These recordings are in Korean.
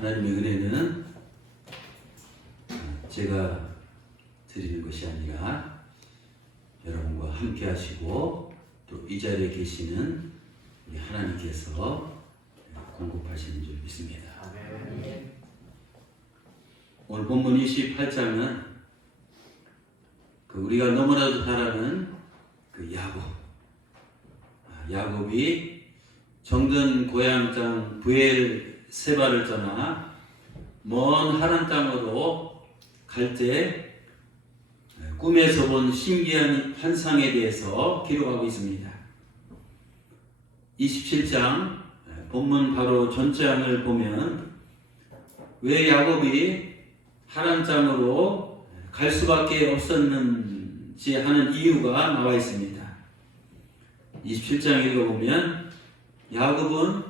하나님의 은혜는 제가 드리는 것이 아니라 여러분과 함께 하시고 또 이 자리에 계시는 우리 하나님께서 공급하시는 줄 믿습니다. 오늘 본문 28장은 우리가 너무나도 잘 아는 야곱이 정든 고향 땅 브엘세바를 떠나 먼 하란 땅으로 갈 때 꿈에서 본 신기한 환상에 대해서 기록하고 있습니다. 27장 본문 바로 전장을 보면 왜 야곱이 하란 땅으로 갈 수밖에 없었는지 하는 이유가 나와 있습니다. 27장 읽어보면 야곱은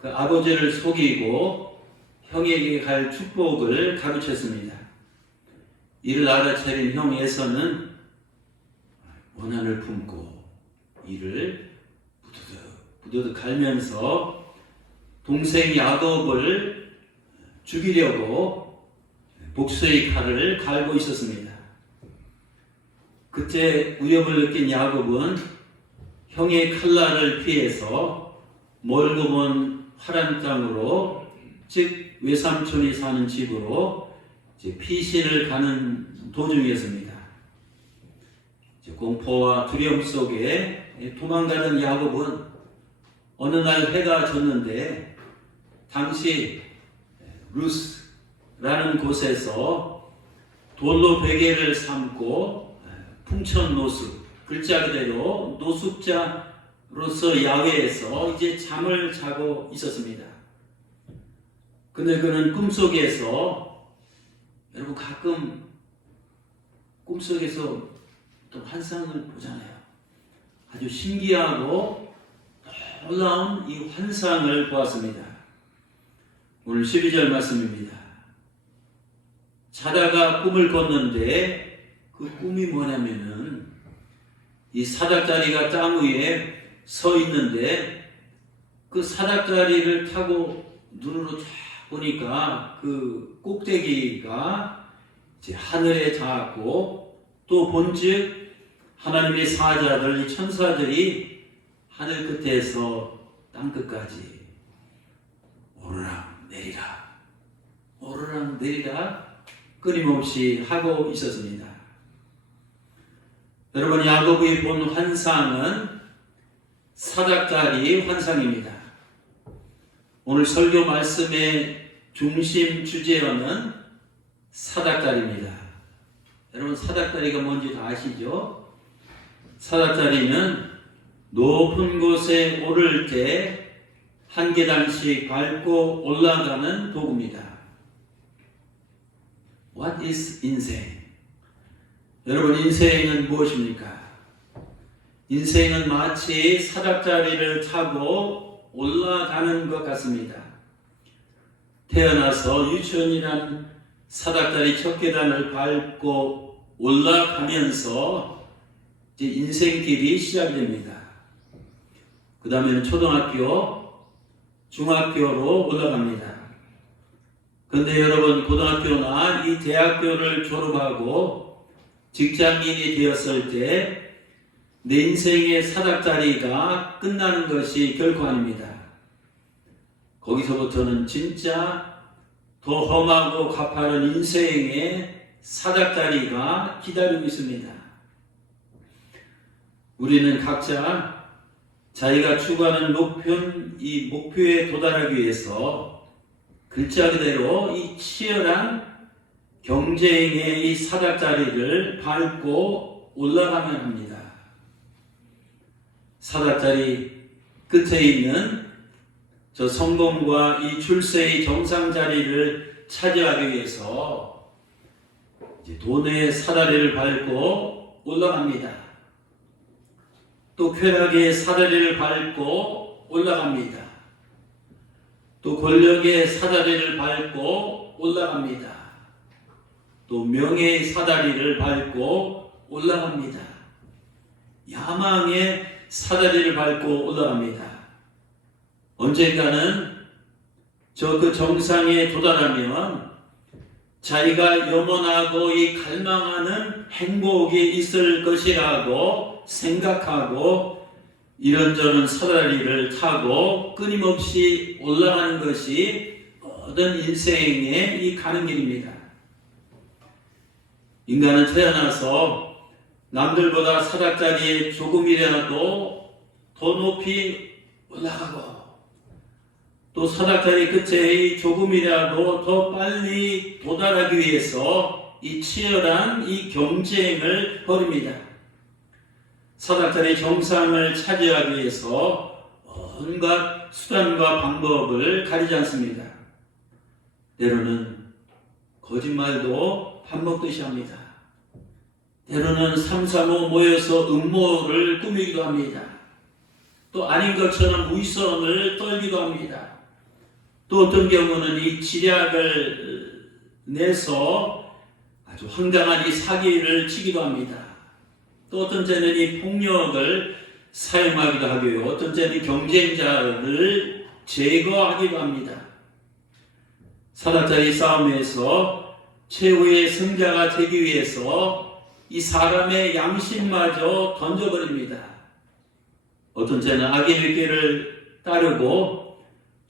그 아버지를 속이고 형에게 갈 축복을 가르쳤습니다. 이를 알아차린 형 에서는 원한을 품고 이를 부드득 갈면서 동생 야곱을 죽이려고 복수의 칼을 갈고 있었습니다. 그때 위협을 느낀 야곱은 형의 칼날을 피해서 멀고 먼 하란 땅으로, 즉 외삼촌이 사는 집으로 피신을 가는 도중이었습니다. 공포와 두려움 속에 도망가는 야곱은 어느 날 해가 졌는데 당시 루스라는 곳에서 돌로 베개를 삼고 풍천 노숙, 글자 그대로 노숙자로서 야외에서 이제 잠을 자고 있었습니다. 근데 그는 꿈속에서, 여러분 가끔 꿈속에서 또 환상을 보잖아요. 아주 신기하고 놀라운 이 환상을 보았습니다. 오늘 12절 말씀입니다. 자다가 꿈을 꿨는데 그 꿈이 뭐냐면은 이 사닥다리가 땅 위에 서 있는데 그 사닥다리를 타고 눈으로 쫙 보니까 그 꼭대기가 이제 하늘에 닿았고, 또 본즉 하나님의 사자들, 이 천사들이 하늘 끝에서 땅 끝까지 오르락 내리라 끊임없이 하고 있었습니다. 여러분, 야곱이 본 환상은 사닥다리 환상입니다. 오늘 설교 말씀의 중심 주제어는 사닥다리입니다. 여러분, 사닥다리가 뭔지 다 아시죠? 사닥다리는 높은 곳에 오를 때 한 계단씩 밟고 올라가는 도구입니다. What is 인생? 여러분, 인생은 무엇입니까? 인생은 마치 사닥다리를 타고 올라가는 것 같습니다. 태어나서 유치원이란 사닥다리 첫 계단을 밟고 올라가면서 이제 인생길이 시작됩니다. 그 다음에는 초등학교, 중학교로 올라갑니다. 그런데 여러분, 고등학교나 이 대학교를 졸업하고 직장인이 되었을 때 내 인생의 사닥다리가 끝나는 것이 결코 아닙니다. 거기서부터는 진짜 더 험하고 가파른 인생의 사닥다리가 기다리고 있습니다. 우리는 각자 자기가 추구하는 이 목표에 도달하기 위해서 글자 그대로 이 치열한 경쟁의 이 사닥다리를 밟고 올라가면 합니다. 사닥다리 끝에 있는 저 성공과 이 출세의 정상 자리를 차지하기 위해서 이제 돈의 사다리를 밟고 올라갑니다. 또 쾌락의 사다리를 밟고 올라갑니다. 또 권력의 사다리를 밟고 올라갑니다. 또 명예의 사다리를 밟고 올라갑니다. 야망의 사다리를 밟고 올라갑니다. 언젠가는 그 정상에 도달하면 자기가 염원하고 이 갈망하는 행복이 있을 것이라고 생각하고 이런저런 사다리를 타고 끊임없이 올라가는 것이 모든 인생의 이 가는 길입니다. 인간은 태어나서 남들보다 사닥다리에 조금이라도 더 높이 올라가고 또 사닥다리 끝에 조금이라도 더 빨리 도달하기 위해서 이 치열한 이 경쟁을 벌입니다. 사닥다리 정상을 차지하기 위해서 온갖 수단과 방법을 가리지 않습니다. 때로는 거짓말도 밥 먹듯이 합니다. 때로는 삼삼오오 모여서 음모를 꾸미기도 합니다. 또 아닌 것처럼 위선을 떨기도 합니다. 또 어떤 경우는 이 지략을 내서 아주 황당한 이 사기를 치기도 합니다. 또 어떤 때는 이 폭력을 사용하기도 하고요. 어떤 때는 경쟁자를 제거하기도 합니다. 사닥다리 싸움에서 최후의 승자가 되기 위해서 이 사람의 양심마저 던져버립니다. 어떤 때는 악의 길을 따르고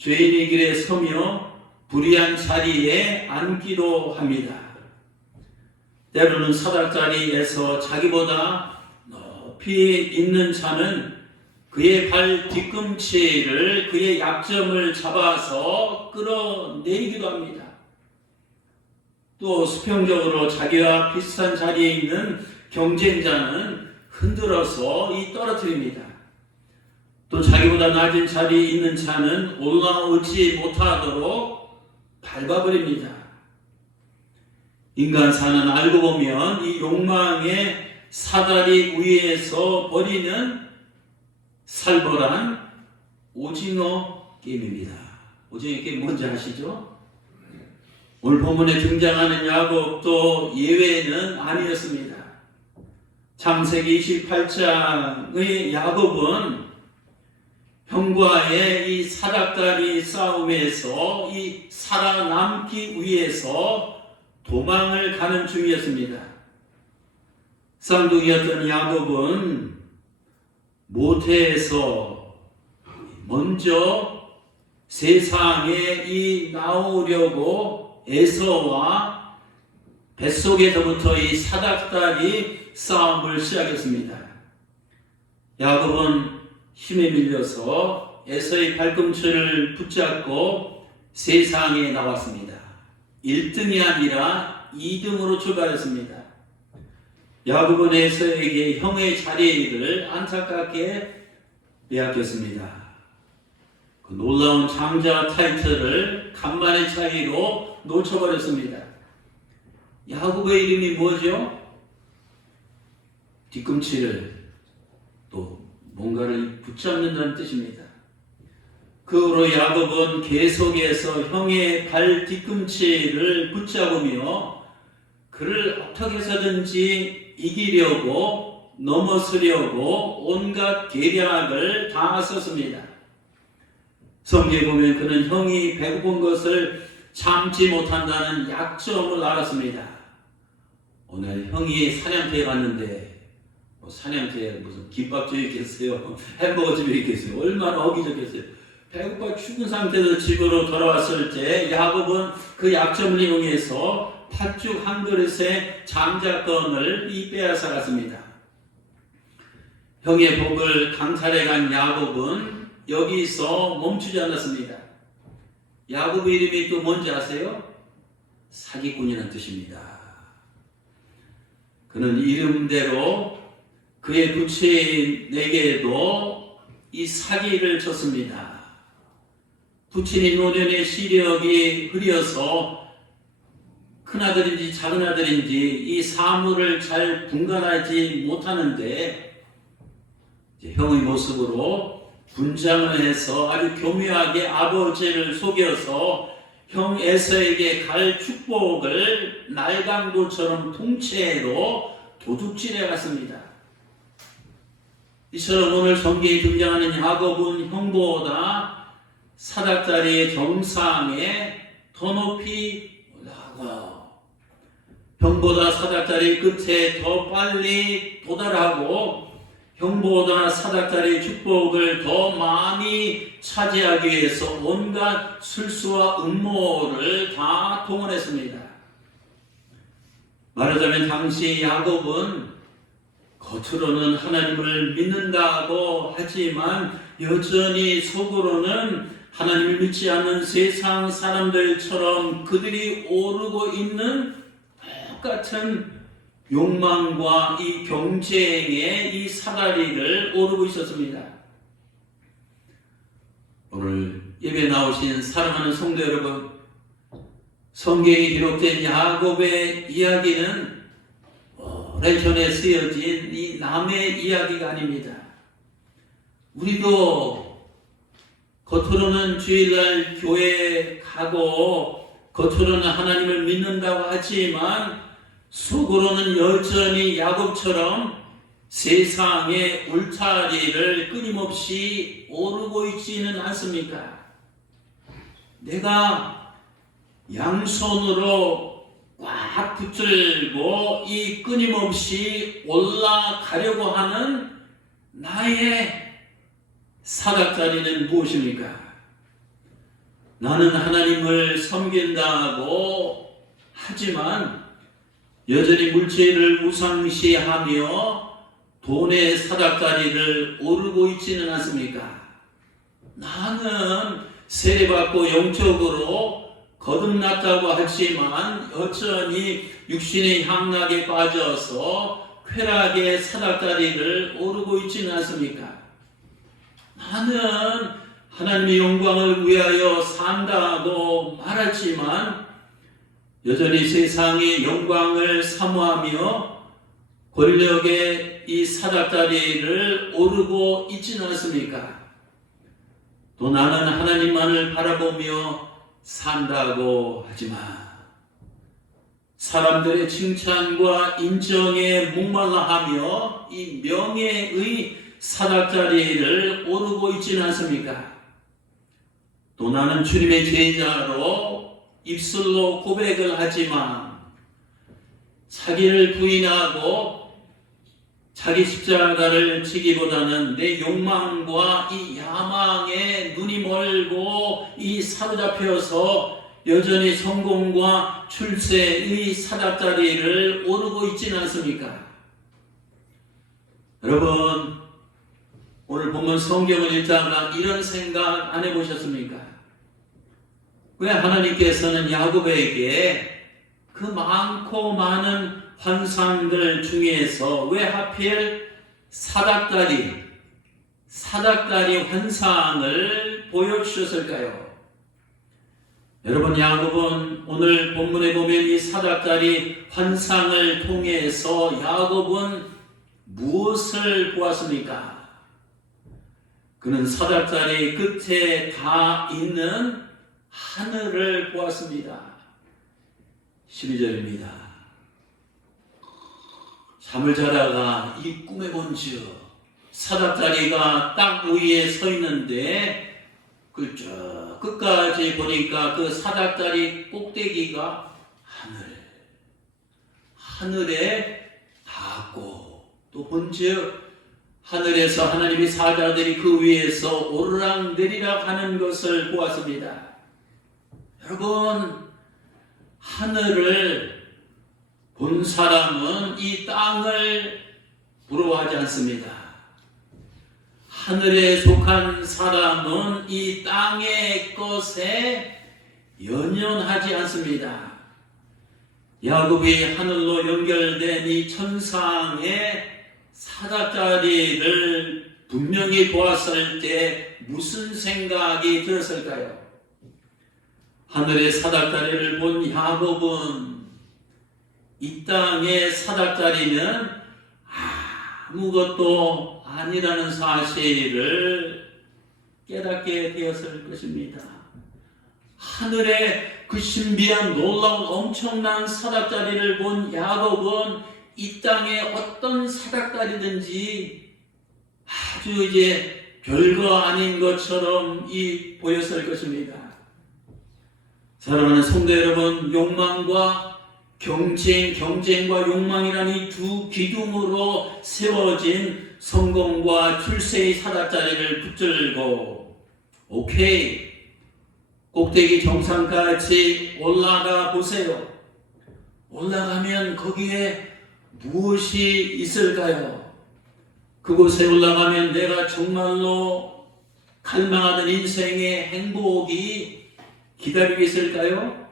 죄인의 길에 서며 불의한 자리에 앉기도 합니다. 때로는 사닥다리에서 자기보다 높이 있는 자는 그의 발 뒤꿈치를 그의 약점을 잡아서 끌어내리기도 합니다. 또 수평적으로 자기와 비슷한 자리에 있는 경쟁자는 흔들어서 떨어뜨립니다. 또 자기보다 낮은 자리에 있는 자는 올라오지 못하도록 밟아버립니다. 인간사는 알고 보면 이 욕망의 사다리 위에서 벌이는 살벌한 오징어 게임입니다. 오징어 게임 뭔지 아시죠? 오늘 본문에 등장하는 야곱도 예외는 아니었습니다. 창세기 28장의 야곱은 형과의 이 사닥다리 싸움에서 이 살아남기 위해서 도망을 가는 중이었습니다. 쌍둥이였던 야곱은 모태에서 먼저 세상에 나오려고 에서와 뱃속에서부터 이 사닥다리 싸움을 시작했습니다. 야곱은 힘에 밀려서 에서의 발꿈치를 붙잡고 세상에 나왔습니다. 1등이 아니라 2등으로 출발했습니다. 야곱은 에서에게 형의 자리를 안타깝게 빼앗겼습니다. 그 놀라운 장자 타이틀을 간만의 차이로 놓쳐버렸습니다. 야곱의 이름이 뭐죠? 뒤꿈치를 또 뭔가를 붙잡는다는 뜻입니다. 그 후로 야곱은 계속해서 형의 발 뒤꿈치를 붙잡으며 그를 어떻게 해서든지 이기려고 넘어서려고 온갖 계략을 다 썼습니다. 성경에 보면 그는 형이 배고픈 것을 참지 못한다는 약점을 알았습니다. 오늘 형이 사냥터에 갔는데 사냥터에 무슨 김밥집이 있겠어요? 햄버거집이 있겠어요? 얼마나 어기적겠어요? 배고파 죽은 상태로 집으로 돌아왔을 때 야곱은 그 약점을 이용해서 팥죽 한 그릇에 장자권을 빼앗아갔습니다. 형의 복을 강탈해 간 야곱은 여기서 멈추지 않았습니다. 야곱의 이름이 또 뭔지 아세요? 사기꾼이라는 뜻입니다. 그는 이름대로 그의 부친에게도 이 사기를 쳤습니다. 부친이 노년의 시력이 흐려서 큰아들인지 작은아들인지 이 사물을 잘 분간하지 못하는데 형의 모습으로 분장을 해서 아주 교묘하게 아버지를 속여서 형 에서에게 갈 축복을 날강도처럼 통째로 도둑질해 갔습니다. 이처럼 오늘 성경에 등장하는 야곱은 형보다 사닥다리의 정상에 더 높이 올라가고 형보다 사닥다리 끝에 더 빨리 도달하고 형보다 사닥다리 축복을 더 많이 차지하기 위해서 온갖 술수와 음모를 다 동원했습니다. 말하자면 당시 야곱은 겉으로는 하나님을 믿는다고 하지만 여전히 속으로는 하나님을 믿지 않는 세상 사람들처럼 그들이 오르고 있는 똑같은 욕망과 이 경쟁의 이 사다리를 오르고 있었습니다. 오늘 예배 나오신 사랑하는 성도 여러분, 성경에 기록된 야곱의 이야기는 오래전에 쓰여진 이 남의 이야기가 아닙니다. 우리도 겉으로는 주일날 교회에 가고 겉으로는 하나님을 믿는다고 하지만 속으로는 여전히 야곱처럼 세상의 울타리를 끊임없이 오르고 있지는 않습니까? 내가 양손으로 꽉 붙들고 이 끊임없이 올라가려고 하는 나의 사닥다리는 무엇입니까? 나는 하나님을 섬긴다고 하지만 여전히 물질을 우상시하며 돈의 사닥다리를 오르고 있지는 않습니까? 나는 세례받고 영적으로 거듭났다고 하지만 여전히 육신의 향락에 빠져서 쾌락의 사닥다리를 오르고 있지는 않습니까? 나는 하나님의 영광을 위하여 산다고 말하지만 여전히 세상의 영광을 사모하며 권력의 이 사닥다리를 오르고 있지는 않습니까? 또 나는 하나님만을 바라보며 산다고 하지만 사람들의 칭찬과 인정에 목말라하며 이 명예의 사닥다리를 오르고 있지는 않습니까? 또 나는 주님의 제자로 입술로 고백을 하지만 자기를 부인하고 자기 십자가를 지기보다는 내 욕망과 이 야망에 눈이 멀고 이 사로잡혀서 여전히 성공과 출세의 사닥다리를 오르고 있지는 않습니까? 여러분, 오늘 본문 성경을 읽다가 이런 생각 안 해보셨습니까? 왜 하나님께서는 야곱에게 그 많고 많은 환상들 중에서 왜 하필 사닥다리 환상을 보여주셨을까요? 여러분, 야곱은 오늘 본문에 보면 이 사닥다리 환상을 통해서 야곱은 무엇을 보았습니까? 그는 사닥다리 끝에 다 있는 하늘을 보았습니다. 12절입니다. 잠을 자다가 이 꿈에 본즉 사닥다리가 땅 위에 서 있는데 그 쭉 끝까지 보니까 그 사닥다리 꼭대기가 하늘에 닿았고 또 본즉 하늘에서 하나님의 사자들이 그 위에서 오르락내리락 하는 것을 보았습니다. 여러분, 하늘을 본 사람은 이 땅을 부러워하지 않습니다. 하늘에 속한 사람은 이 땅의 것에 연연하지 않습니다. 야곱이 하늘로 연결된 이 천상의 사닥다리를 분명히 보았을 때 무슨 생각이 들었을까요? 하늘의 사닥다리를 본 야곱은 이 땅의 사닥다리는 아무것도 아니라는 사실을 깨닫게 되었을 것입니다. 하늘의 그 신비한 놀라운 엄청난 사닥다리를 본 야곱은 이 땅의 어떤 사닥다리든지 아주 별거 아닌 것처럼 보였을 것입니다. 사랑하는 성도 여러분, 욕망과 경쟁과 욕망이라는 이 두 기둥으로 세워진 성공과 출세의 사다자리를 붙들고 오케이, 꼭대기 정상까지 올라가 보세요. 올라가면 거기에 무엇이 있을까요? 그곳에 올라가면 내가 정말로 갈망하던 인생의 행복이 기다리고 있을까요?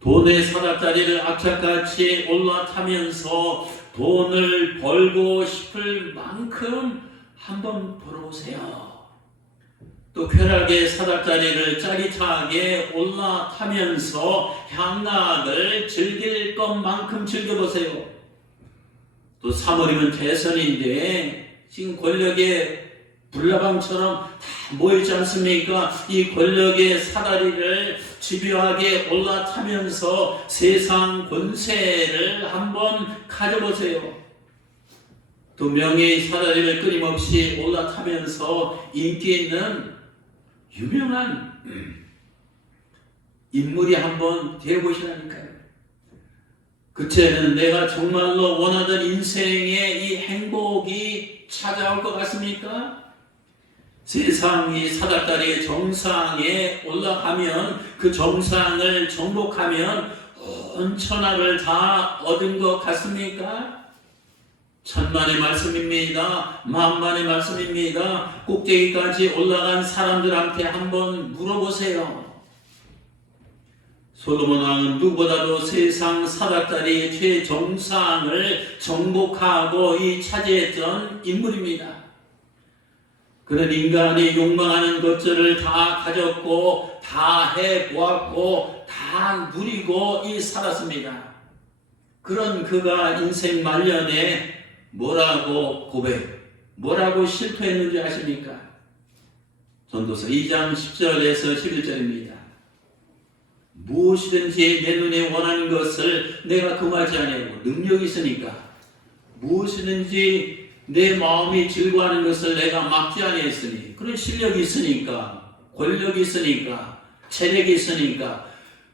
돈의 사다자리를 악착같이 올라타면서 돈을 벌고 싶을 만큼 한번 벌어보세요. 또 쾌락의 사다자리를 짜릿하게 올라타면서 향락을 즐길 것만큼 즐겨보세요. 또 3월이면 대선인데 지금 권력의 불나방처럼 다 모이지 않습니까? 이 권력의 사다리를 집요하게 올라타면서 세상 권세를 한번 가져보세요. 또 명예의 사다리를 끊임없이 올라타면서 인기 있는 유명한 인물이 한번 되어보시라니까요. 그때는 내가 정말로 원하던 인생의 이 행복이 찾아올 것 같습니까? 세상이 사다리의 정상에 올라가면 그 정상을 정복하면 온 천하를 다 얻은 것 같습니까? 천만의 말씀입니다. 만만의 말씀입니다. 꼭대기까지 올라간 사람들한테 한번 물어보세요. 솔로몬 왕은 누구보다도 세상 사다리의 최정상을 정복하고 차지했던 인물입니다. 그는 인간이 욕망하는 것들을 다 가졌고 다 해보았고 다 누리고 살았습니다. 그런 그가 인생 말년에 뭐라고 실토했는지 아십니까? 전도서 2장 10절에서 11절입니다. 무엇이든지 내 눈에 원하는 것을 내가 금하지 아니하고 능력이 있으니까 무엇이든지 내 마음이 즐거워하는 것을 내가 막지 아니했으니, 그런 실력이 있으니까, 권력이 있으니까, 체력이 있으니까.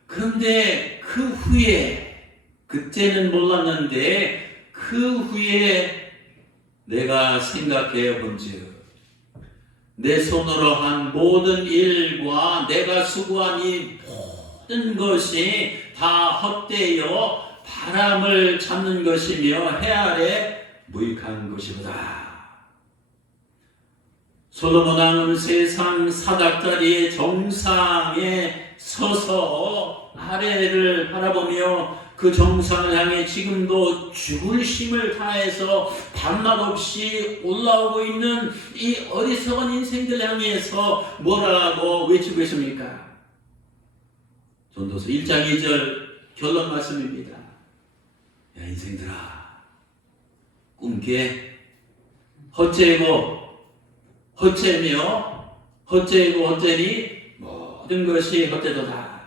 그런데 그 후에, 그때는 몰랐는데 그 후에 내가 생각해 본즉 내 손으로 한 모든 일과 내가 수고한 이 모든 것이 다 헛되어 바람을 잡는 것이며 해 아래 무익한 것이로다. 솔로몬 왕은 세상 사닥다리의 정상에 서서 아래를 바라보며 그 정상을 향해 지금도 죽을 힘을 다해서 밤낮 없이 올라오고 있는 이 어리석은 인생들 향해서 뭐라고 외치고 있습니까? 전도서 1장 2절 결론 말씀입니다. 야 인생들아, 꿈깨. 헛되니 모든 것이 헛되도다.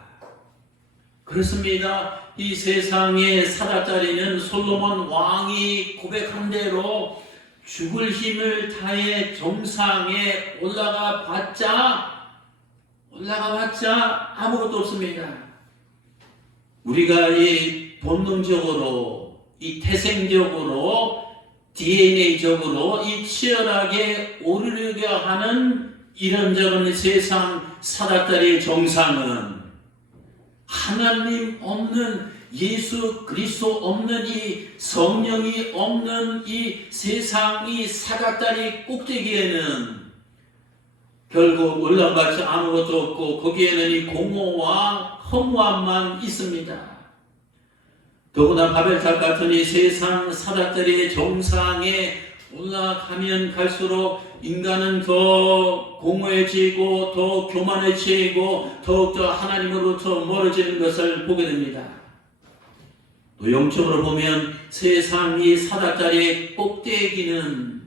그렇습니다. 이 세상의 사다자리는 솔로몬 왕이 고백한 대로 죽을 힘을 다해 정상에 올라가 봤자 아무것도 없습니다. 우리가 이 본능적으로, 이 태생적으로, DNA적으로 이 치열하게 오르려고 하는 이런저런 세상 사닥다리의 정상은 하나님 없는, 예수 그리스도 없는, 이 성령이 없는 이 세상이 사닥다리 꼭대기에는 결국 올라가지 아무것도 없고 거기에는 이 공허와 허무함만 있습니다. 더구나 바벨탑 같은 이 세상 사닥다리의 정상에 올라가면 갈수록 인간은 더 공허해지고 더 교만해지고 더욱더 하나님으로부터 멀어지는 것을 보게 됩니다. 또 영적으로 보면 세상 이 사닥다리의 꼭대기는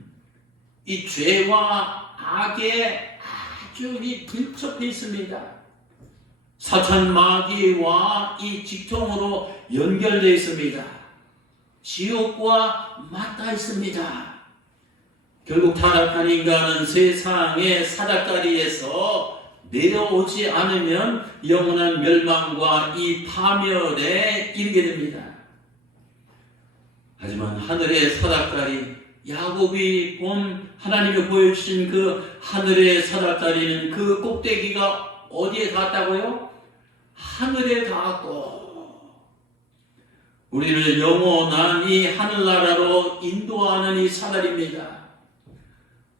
이 죄와 악에 아주 밀접해 있습니다. 사탄 마귀와 이 직통으로 연결되어 있습니다. 지옥과 맞닿아 있습니다. 결국 타락한 인간은 세상의 사닥다리에서 내려오지 않으면 영원한 멸망과 이 파멸에 이르게 됩니다. 하지만 하늘의 사닥다리, 야곱이 본 하나님이 보여주신 그 하늘의 사닥다리는 그 꼭대기가 어디에 닿았다고요? 하늘에 닿았고 우리를 영원한 이 하늘나라로 인도하는 이 사다리입니다.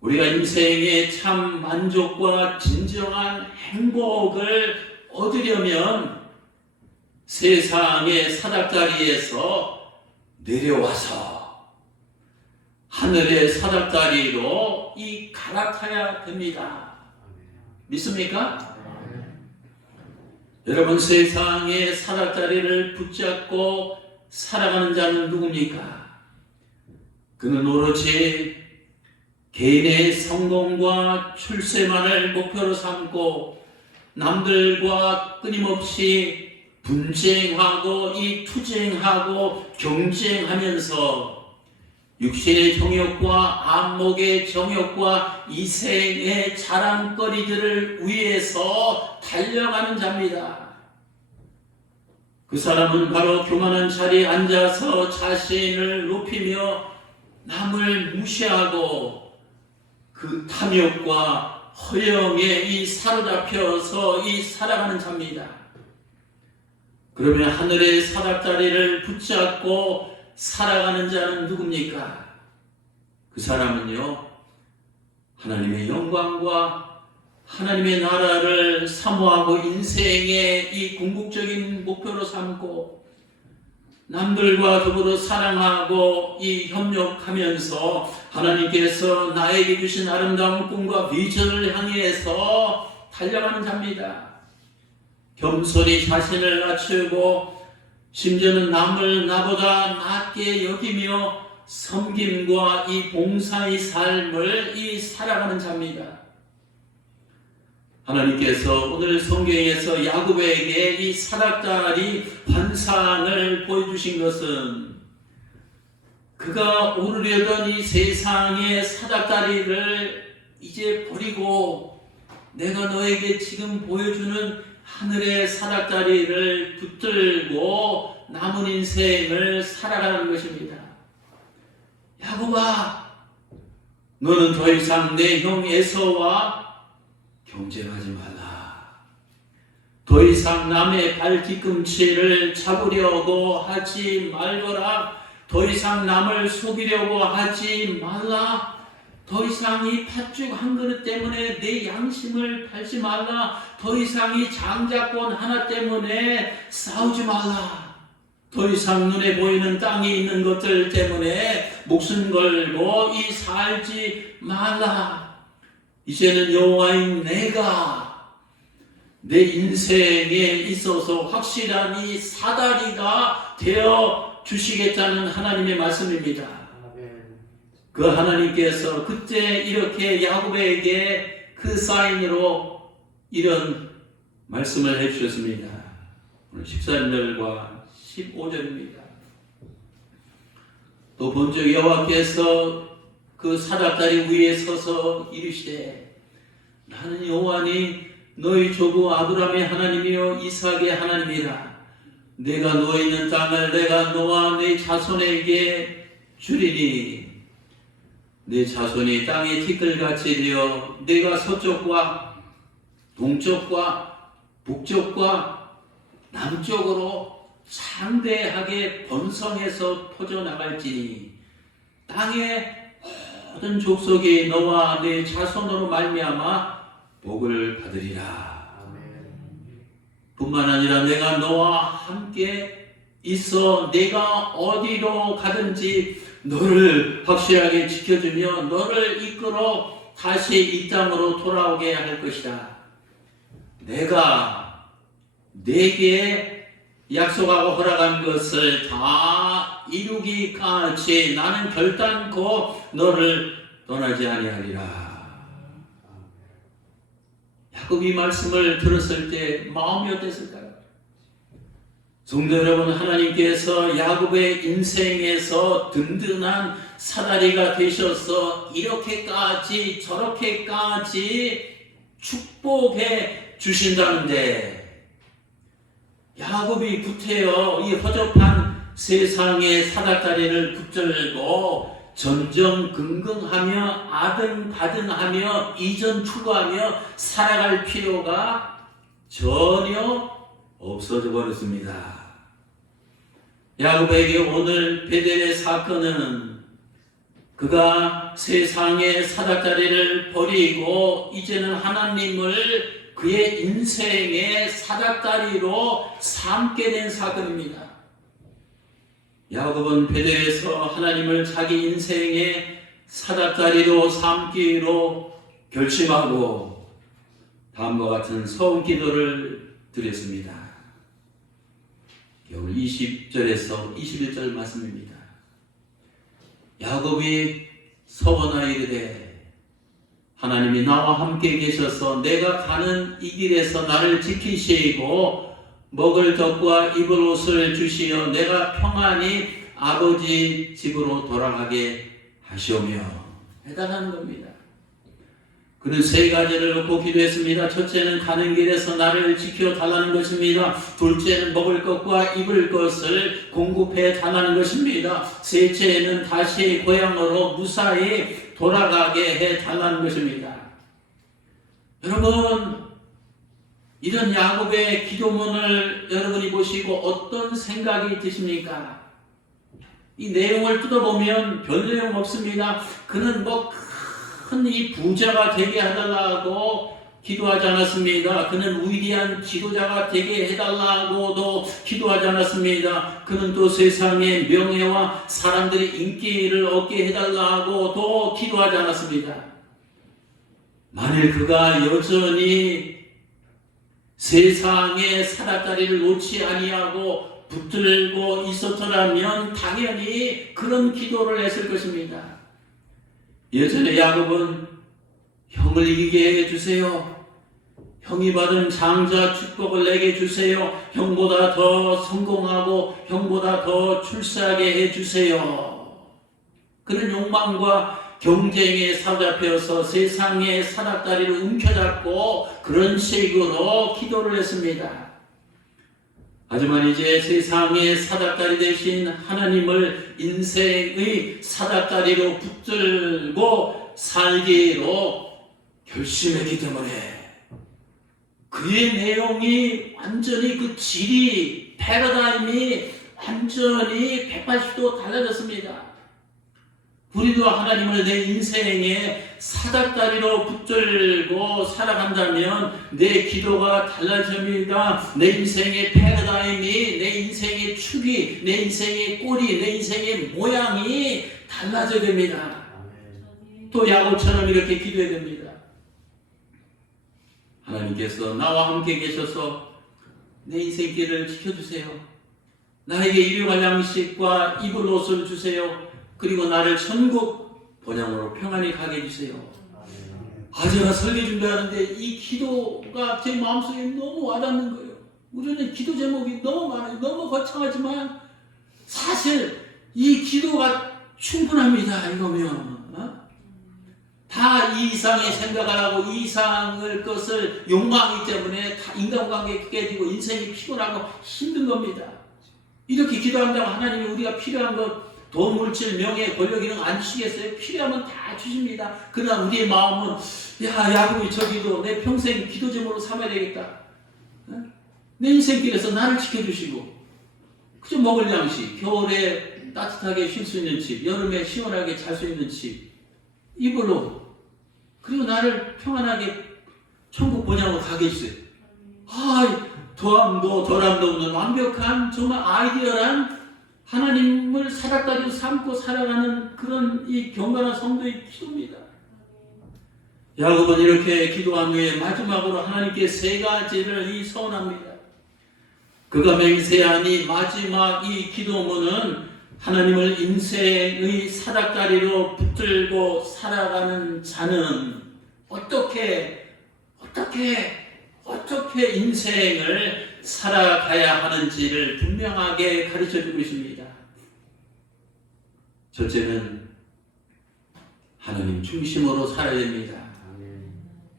우리가 인생의 참 만족과 진정한 행복을 얻으려면 세상의 사닥다리에서 내려와서 하늘의 사닥다리로 이 갈아타야 됩니다. 믿습니까? 여러분, 세상의 사닥다리를 붙잡고 살아가는 자는 누굽니까? 그는 오로지 개인의 성공과 출세만을 목표로 삼고 남들과 끊임없이 분쟁하고 이 투쟁하고 경쟁하면서 육신의 정욕과 안목의 정욕과 이생의 자랑거리들을 위해서 달려가는 자입니다. 그 사람은 바로 교만한 자리에 앉아서 자신을 높이며 남을 무시하고 그 탐욕과 허영에 이 사로잡혀서 이 살아가는 자입니다. 그러면 하늘의 사닥다리를 붙잡고 살아가는 자는 누굽니까? 그 사람은요, 하나님의 영광과 하나님의 나라를 사모하고 인생의 이 궁극적인 목표로 삼고 남들과 더불어 사랑하고 이 협력하면서 하나님께서 나에게 주신 아름다운 꿈과 비전을 향해서 달려가는 자입니다. 겸손히 자신을 낮추고 심지어는 남을 나보다 낮게 여기며 섬김과 이 봉사의 삶을 이 살아가는 자입니다. 하나님께서 오늘 성경에서 야곱에게 이 사닥다리 환상을 보여주신 것은 그가 오르려던 이 세상의 사닥다리를 이제 버리고 내가 너에게 지금 보여주는 하늘의 사닥다리를 붙들고 남은 인생을 살아가는 것입니다. 야곱아, 너는 더 이상 내 형 에서와 경쟁하지 말라. 더 이상 남의 발 뒤꿈치를 잡으려고 하지 말거라. 더 이상 남을 속이려고 하지 말라. 더 이상 이 팥죽 한 그릇 때문에 내 양심을 팔지 말라. 더 이상 이 장자권 하나 때문에 싸우지 말라. 더 이상 눈에 보이는 땅에 있는 것들 때문에 목숨 걸고 이 살지 말라. 이제는 여호와인 내가 내 인생에 있어서 확실한 이 사다리가 되어 주시겠다는 하나님의 말씀입니다. 그 하나님께서 그때 이렇게 야곱에게 그 사인으로 이런 말씀을 해주셨습니다. 오늘 14절과 15절입니다. 또 본즉 여호와께서 그 사닥다리 위에 서서 이르시되 나는 여호와니 너희 조부 아브라함의 하나님이요 이삭의 하나님이라. 내가 누워 있는 땅을 내가 너와 네 자손에게 주리니 네 자손이 땅의 티끌같이 되어 내가 서쪽과 동쪽과 북쪽과 남쪽으로 창대하게 번성해서 퍼져나갈지니 땅의 모든 족속이 너와 네 자손으로 말미암아 복을 받으리라. 뿐만 아니라 내가 너와 함께 있어 내가 어디로 가든지 너를 확실하게 지켜주며 너를 이끌어 다시 이 땅으로 돌아오게 할 것이다. 내가 내게 약속하고 허락한 것을 다 이루기까지 나는 결단코 너를 떠나지 아니하리라. 야곱이 말씀을 들었을 때 마음이 어땠을까요? 성도 여러분, 하나님께서 야곱의 인생에서 든든한 사다리가 되셔서 이렇게까지 저렇게까지 축복해 주신다는데, 야곱이 구태여 이 허접한 세상의 사닥다리를 붙들고 전전긍긍하며 아등바등하며 이전 추구하며 살아갈 필요가 전혀 없어져 버렸습니다. 야곱에게 오늘 베델의 사건은 그가 세상의 사닥다리를 버리고 이제는 하나님을 그의 인생의 사닥다리로 삼게 된 사건입니다. 야곱은 베델에서 하나님을 자기 인생의 사닥다리로 삼기로 결심하고 다음과 같은 서운 기도를 드렸습니다. 겨울 20절에서 21절 말씀입니다. 야곱이 서원하여 이르되 하나님이 나와 함께 계셔서 내가 가는 이 길에서 나를 지키시고 먹을 덕과 입을 옷을 주시어 내가 평안히 아버지 집으로 돌아가게 하시오며 해달라는 겁니다. 그는 세 가지를 놓고 기도했습니다. 첫째는 가는 길에서 나를 지켜달라는 것입니다. 둘째는 먹을 것과 입을 것을 공급해 달라는 것입니다. 셋째는 다시 고향으로 무사히 돌아가게 해 달라는 것입니다. 여러분, 이런 야곱의 기도문을 여러분이 보시고 어떤 생각이 드십니까? 이 내용을 뜯어보면 별 내용 없습니다. 그는 큰 이 부자가 되게 해달라고 기도하지 않았습니다. 그는 위대한 지도자가 되게 해달라고도 기도하지 않았습니다. 그는 또 세상의 명예와 사람들의 인기를 얻게 해달라고도 기도하지 않았습니다. 만일 그가 여전히 세상의 사닥다리를 놓지 아니하고 붙들고 있었더라면 당연히 그런 기도를 했을 것입니다. 예전에 야곱은 형을 이기게 해주세요. 형이 받은 장자 축복을 내게 주세요. 형보다 더 성공하고 형보다 더 출세하게 해주세요. 그런 욕망과 경쟁에 사로잡혀서 세상의 사닥다리를 움켜잡고 그런 식으로 기도를 했습니다. 하지만 이제 세상의 사닥다리 대신 하나님을 인생의 사닥다리로 붙들고 살기로 결심했기 때문에 그의 내용이 완전히 그 질이 패러다임이 완전히 180도 달라졌습니다. 우리도 하나님을 내 인생의 사닥다리로 붙들고 살아간다면 내 기도가 달라집니다. 내 인생의 패러다임이, 내 인생의 축이, 내 인생의 꼴이, 내 인생의 모양이 달라져야 됩니다. 또 야곱처럼 이렇게 기도해야 됩니다. 하나님께서 나와 함께 계셔서 내 인생 길을 지켜주세요. 나에게 일용할 양식과 입을 옷을 주세요. 그리고 나를 천국 본향으로 평안히 가게 해주세요. 제가 설교 준비하는데 이 기도가 제 마음속에 너무 와닿는 거예요. 우리는 기도 제목이 너무 많아요. 너무 거창하지만 사실 이 기도가 충분합니다. 이거면 다 이 이상의 생각을 하고 이 이상의 것을 욕망이기 때문에 다 인간관계 깨지고 인생이 피곤하고 힘든 겁니다. 이렇게 기도한다고 하나님이 우리가 필요한 것 돈, 물질, 명예, 권력 이런 거 안 주시겠어요? 필요하면 다 주십니다. 그러나 우리의 마음은 야곱이 저 기도 내 평생 기도 제목으로 삼아야 되겠다. 내 인생길에서 나를 지켜주시고 그저 먹을 양식, 겨울에 따뜻하게 쉴 수 있는 집, 여름에 시원하게 잘 수 있는 집, 입을 옷, 그리고 나를 평안하게 천국 본향으로 가게 해주세요. 더함도 덜함도 없는 완벽한 정말 아이디어란 하나님을 사닥다리로 삼고 살아가는 그런 이 경건한 성도의 기도입니다. 야곱은 이렇게 기도한 후에 마지막으로 하나님께 세 가지를 서원합니다. 그가 맹세한 이 마지막 이 기도문은 하나님을 인생의 사닥다리로 붙들고 살아가는 자는 어떻게 인생을 살아가야 하는지를 분명하게 가르쳐주고 있습니다. 첫째는 하나님 중심으로 살아야 됩니다.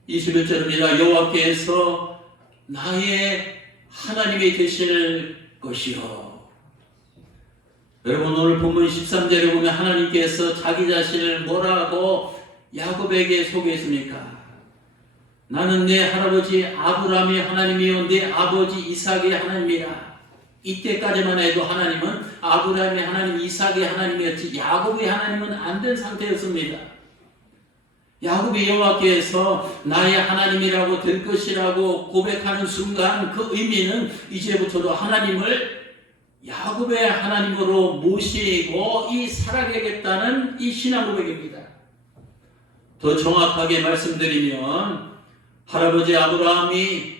21절입니다. 여호와께서 나의 하나님이 되실 것이요. 여러분, 오늘 본문 13절에 보면 하나님께서 자기 자신을 뭐라고 야곱에게 소개했습니까? 나는 내 할아버지 아브라함의 하나님이요 내 아버지 이삭의 하나님이라. 이때까지만 해도 하나님은 아브라함의 하나님, 이삭의 하나님이었지 야곱의 하나님은 안 된 상태였습니다. 야곱이 여호와께서 나의 하나님이라고 될 것이라고 고백하는 순간 그 의미는 이제부터도 하나님을 야곱의 하나님으로 모시고 살아가겠다는 이 신앙 고백입니다. 더 정확하게 말씀드리면 할아버지 아브라함이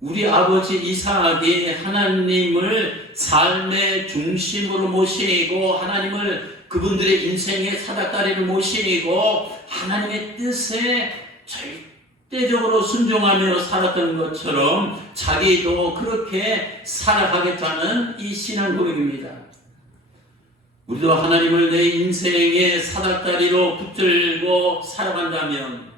우리 아버지 이삭이 하나님을 삶의 중심으로 모시고 하나님을 그분들의 인생의 사닥다리를 모시고 하나님의 뜻에 절대적으로 순종하며 살았던 것처럼 자기도 그렇게 살아가겠다는 이 신앙 고백입니다. 우리도 하나님을 내 인생의 사닥다리로 붙들고 살아간다면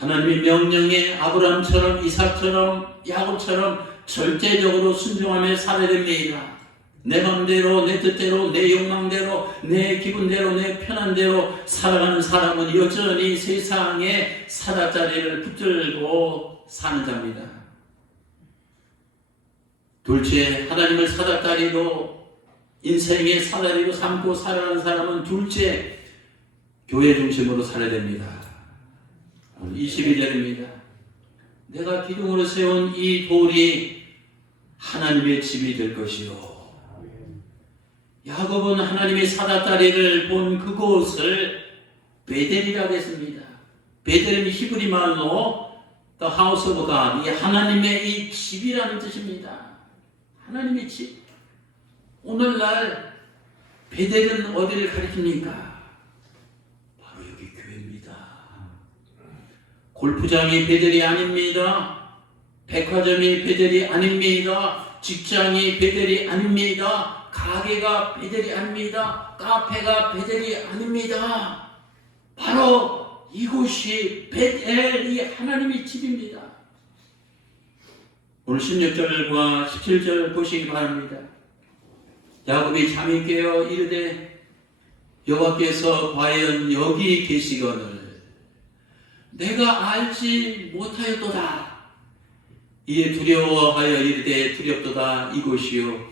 하나님의 명령에 아브라함처럼 이삭처럼 야곱처럼 절대적으로 순종하며 살아야 됩니다. 내 맘대로 내 뜻대로 내 욕망대로 내 기분대로 내 편한대로 살아가는 사람은 여전히 세상의 사닥다리를 붙들고 사는 자입니다. 둘째, 하나님을 사닥다리로 인생의 사다리로 삼고 살아가는 사람은 둘째, 교회 중심으로 살아야 됩니다. 22절입니다. 내가 기둥으로 세운 이 돌이 하나님의 집이 될 것이요. 야곱은 하나님의 사닥다리를 본 그곳을 베델이라고 했습니다. 베델은 히브리 말로 The House of God, 이 하나님의 이 집이라는 뜻입니다. 하나님의 집. 오늘날 베델은 어디를 가리킵니까? 바로 여기 교회입니다. 골프장이 베델이 아닙니다. 백화점이 베델이 아닙니다. 직장이 베델이 아닙니다. 가게가 베델이 아닙니다. 카페가 베델이 아닙니다. 바로 이곳이 베델이 하나님의 집입니다. 오늘 16절과 17절 보시기 바랍니다. 야곱이 잠이 깨어 이르되 여호와께서 과연 여기 계시거늘 내가 알지 못하였도다. 이에 두려워하여 이르되 두렵도다. 이곳이요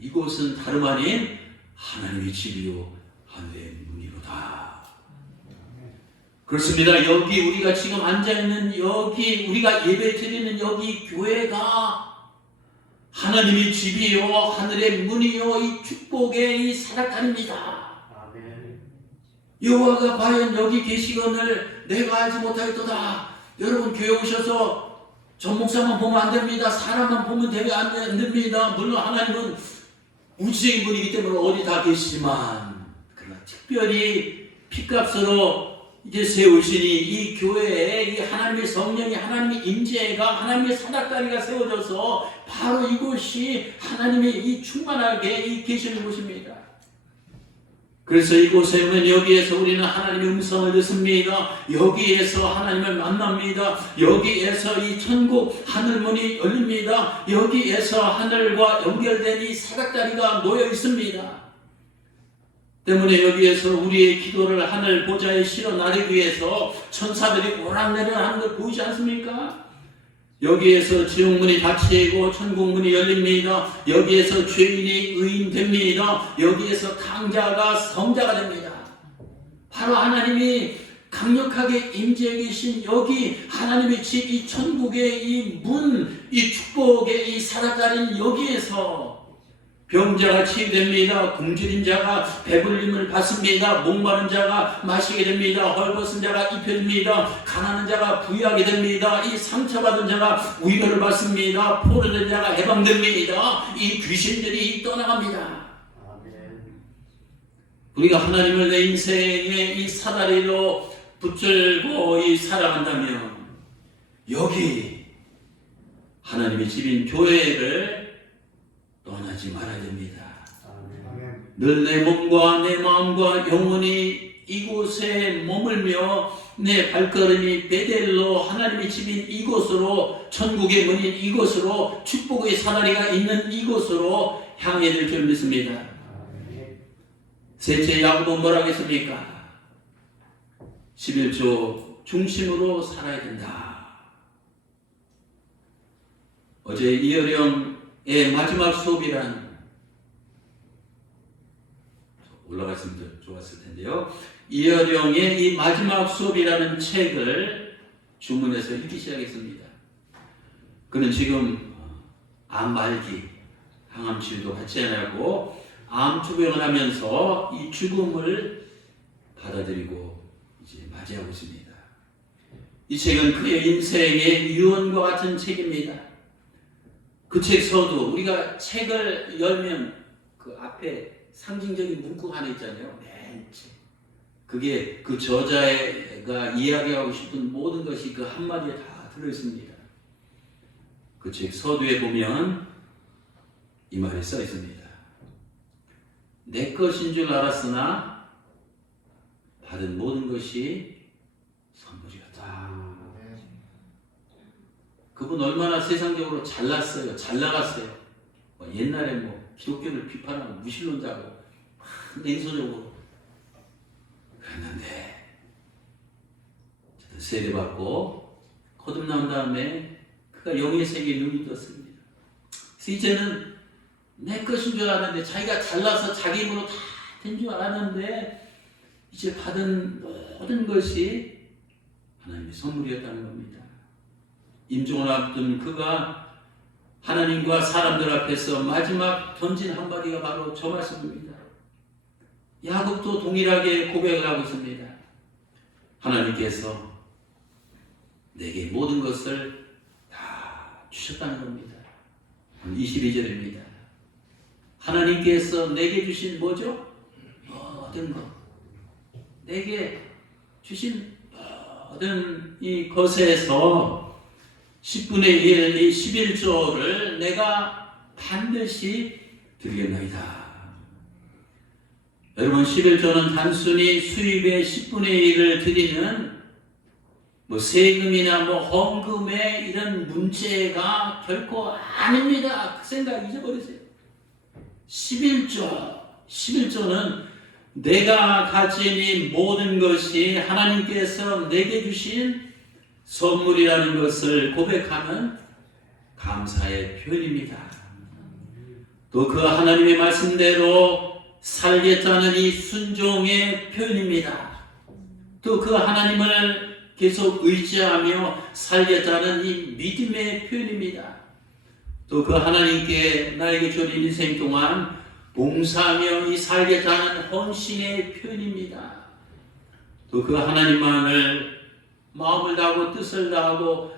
이곳은 다름 아닌 하나님의 집이요 하늘의 문이로다. 그렇습니다. 여기 우리가 지금 앉아있는 여기 우리가 예배드리는 여기 교회가 하나님의 집이요 하늘의 문이요 이 축복의 이 사닥다리입니다. 여호와가 과연 여기 계시거늘 내가 알지 못하였도다. 여러분, 교회 오셔서 전 목사만 보면 안 됩니다. 사람만 보면 안 됩니다. 물론 하나님은 우주적인 분이기 때문에 어디 다 계시지만 그러나 특별히 피값으로 이제 세우시니 이 교회에 이 하나님의 성령이 하나님의 임재가 하나님의 사닥다리가 세워져서 바로 이곳이 하나님의 이 충만하게 이 계시는 곳입니다. 그래서 이곳에 오면 여기에서 우리는 하나님의 음성을 듣습니다. 여기에서 하나님을 만납니다. 여기에서 이 천국 하늘문이 열립니다. 여기에서 하늘과 연결된 이 사닥다리가 놓여 있습니다. 때문에 여기에서 우리의 기도를 하늘 보좌에 실어 나르기 위해서 천사들이 오락내리하는 걸 보이지 않습니까? 여기에서 지옥문이 닫히고 천국문이 열립니다. 여기에서 죄인이 의인됩니다. 여기에서 강자가 성자가 됩니다. 바로 하나님이 강력하게 임재해 계신 여기 하나님의 집, 이 천국의 이 문, 이 축복의 이 사닥다리는 여기에서 병자가 치유됩니다. 굶주린 자가 배불림을 받습니다. 목마른 자가 마시게 됩니다. 헐벗은 자가 입혀집니다. 가난한 자가 부유하게 됩니다. 이 상처받은 자가 위로를 받습니다. 포로된 자가 해방됩니다. 이 귀신들이 떠나갑니다. 우리가 하나님을 내 인생의 이 사다리로 붙들고 살아간다면 여기 하나님의 집인 교회를 떠나지 말아야 됩니다. 늘 내 몸과 내 마음과 영혼이 이곳에 머물며 내 발걸음이 베델로 하나님의 집인 이곳으로, 천국의 문인 이곳으로, 축복의 사다리가 있는 이곳으로 향해야 될 줄 믿습니다. 셋째, 야고보는 뭐라고 했습니까? 11조 중심으로 살아야 된다. 어제 이어령의 마지막 수업이란 올라갔으면 좋았을 텐데요. 이어령의 이 마지막 수업이라는 책을 주문해서 읽기 시작했습니다. 그는 지금 암 말기, 항암 치료도 받지 않고 암 투병을 하면서 이 죽음을 받아들이고 이제 맞이하고 있습니다. 이 책은 그의 인생의 유언과 같은 책입니다. 그 책 서두, 우리가 책을 열면 그 앞에 상징적인 문구 하나 있잖아요. 맨 책. 그게 그 저자가 이야기하고 싶은 모든 것이 그 한마디에 다 들어있습니다. 그 책 서두에 보면 이 말이 써 있습니다. 내 것인 줄 알았으나 받은 모든 것이 선물이었다. 그분 얼마나 세상적으로 잘났어요. 잘 나갔어요. 옛날에 기독교를 비판하고 무신론자고 냉소적으로 그랬는데 세례받고 거듭난 다음에 그가 영의 세계에 눈이 떴습니다. 그래서 이제는 내 것인 줄 알았는데, 자기가 잘나서 자기 힘으로 다 된 줄 알았는데 이제 받은 모든 것이 하나님의 선물이었다는 겁니다. 임종을 앞둔 그가 하나님과 사람들 앞에서 마지막 던진 한마디가 바로 저 말씀입니다. 야곱도 동일하게 고백을 하고 있습니다. 하나님께서 내게 모든 것을 다 주셨다는 겁니다. 22절입니다. 하나님께서 내게 주신 뭐죠? 모든 것. 내게 주신 모든 이 것에서 10분의 1, 이 11조를 내가 반드시 드리겠나이다. 여러분, 11조는 단순히 수입의 10분의 1을 드리는 세금이나 헌금의 이런 문제가 결코 아닙니다. 그 생각 잊어버리세요. 11조는 내가 가진 이 모든 것이 하나님께서 내게 주신 선물이라는 것을 고백하는 감사의 표현입니다. 또 그 하나님의 말씀대로 살겠다는 이 순종의 표현입니다. 또 그 하나님을 계속 의지하며 살겠다는 이 믿음의 표현입니다. 또 그 하나님께 나에게 주어진 인생 동안 봉사하며 이 살겠다는 헌신의 표현입니다. 또 그 하나님만을 마음을 다하고 뜻을 다하고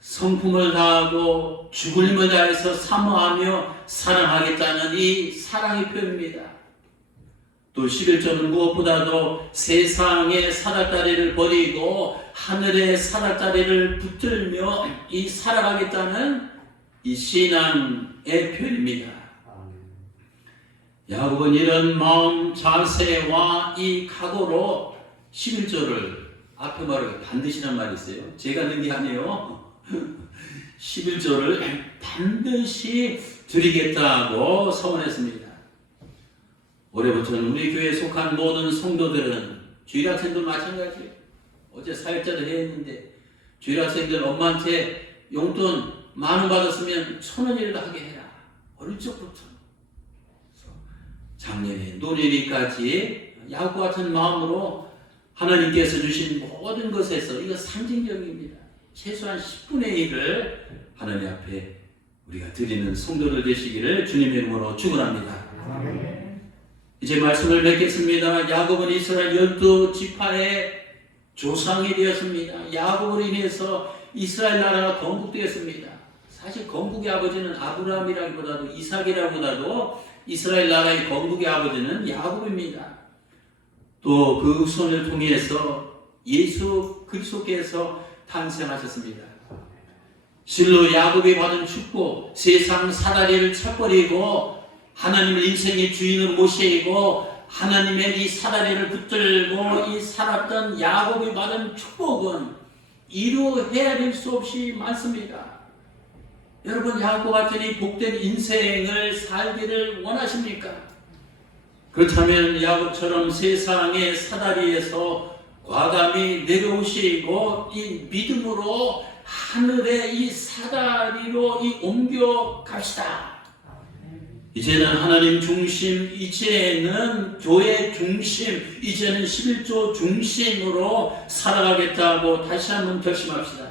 성품을 다하고 죽을 힘을 다해서 사모하며 사랑하겠다는 이 사랑의 표현입니다. 또 11조는 무엇보다도 세상의 사닥다리를 버리고 하늘의 사닥다리를 붙들며 이 살아가겠다는 이 신앙의 표현입니다. 야곱은 이런 마음 자세와 이 각오로 11조를 앞에 말하고 반드시란 말이 있어요. 제가 넣은 게 아니에요. 11조를 반드시 드리겠다고 서원했습니다. 올해부터는 우리 교회에 속한 모든 성도들은, 주일학생도 마찬가지예요. 어제 사역자도 했는데 주일학생들 엄마한테 용돈 10,000원 받았으면 1,000원이라도 하게 해라. 어릴 적부터. 작년에 노년이까지 야곱 같은 마음으로 하나님께서 주신 모든 것에서, 이거 상징적입니다. 최소한 10분의 1을 하나님 앞에 우리가 드리는 성도들 되시기를 주님의 이름으로 축원합니다. 이제 말씀을 맺겠습니다. 야곱은 이스라엘 12지파의 조상이 되었습니다. 야곱으로 인해서 이스라엘 나라가 건국되었습니다. 사실 건국의 아버지는 아브라함이라기보다도 이삭이라기보다도 이스라엘 나라의 건국의 아버지는 야곱입니다. 또 그 후손을 통해서 예수 그리스도께서 탄생하셨습니다. 실로 야곱이 받은 축복, 세상 사다리를 차버리고 하나님을 인생의 주인으로 모시고 하나님의 이 사다리를 붙들고 이 살았던 야곱이 받은 축복은 이루 헤아릴 수 없이 많습니다. 여러분, 야곱 같은 이 복된 인생을 살기를 원하십니까? 그렇다면 야곱처럼 세상의 사다리에서 과감히 내려오시고 이 믿음으로 하늘의 이 사다리로 옮겨 갑시다. 이제는 하나님 중심, 이제는 교회 중심, 이제는 11조 중심으로 살아가겠다고 다시 한번 결심합시다.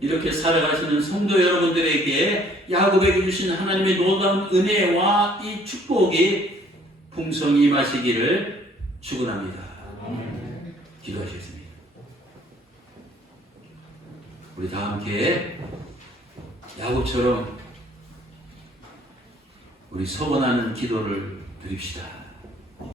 이렇게 살아가시는 성도 여러분들에게 야곱에게 주신 하나님의 놀라운 은혜와 이 축복이 풍성히 임하시기를 축원합니다. 기도하시겠습니다. 우리 다 함께 야곱처럼 우리 서원하는 기도를 드립시다.